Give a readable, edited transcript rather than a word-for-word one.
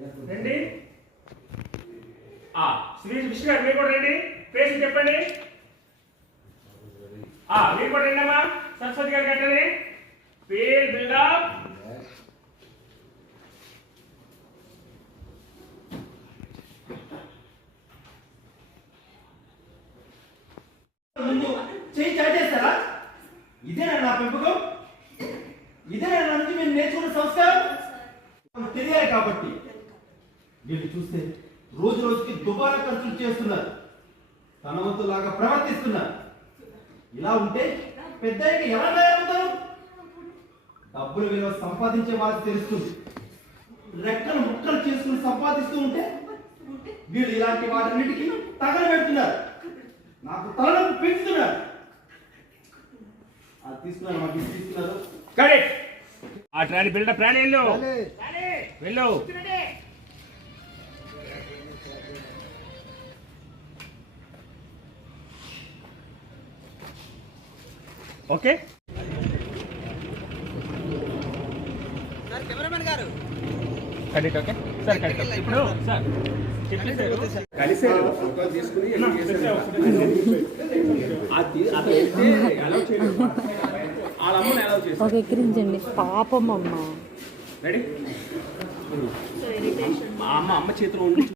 రండి. విష్ణు గారు మీరు కూడా రండి. పేరు చెప్పండి. మీరు కూడా రండి అమ్మా. సరస్వతి గారు కట్టండి. పేరు బిల్డప్. ముందు చేయి చాటేస్తారా? ఇదేనా నా పెంపకం? ఇదేనా నా నుంచి మేము నేర్చుకున్న సంస్కారం? తెలియాలి కాబట్టి వీళ్ళు చూస్తే రోజు రోజుకి దుబారా ఖర్చులు చేస్తున్నారు, తనవంతులాగా ప్రవర్తిస్తున్నారు. ఇలా ఉంటే పెద్దయ్యకి ఎలా తయారవుతారు? డబ్బులు విలువ సంపాదించే వాళ్ళకి తెలుస్తుంది. రెక్కలు ముక్కలు చేసుకుని సంపాదిస్తూ ఉంటే వీళ్ళు ఇలాంటి వాటన్నిటికీ తగలబెడుతున్నారు, నాకు తలనొప్పి పెంచుతున్నారు. అది తీసుకున్నారు, మాకు తీసుకున్నారు. కరెక్ట్. ఆ ట్రాలీ బిల్డప్ ప్రాణి వెళ్ళు వెళ్ళు. ఓకే కెమెరామెన్ గారు కరెక్ట్. Okay sir correct. ఇప్పుడు సార్ కలిసారు తీసుకుని ఒక ఎక్కిరించండి పాపం అమ్మ. రెడీ. అమ్మ చేతిలో ఉండి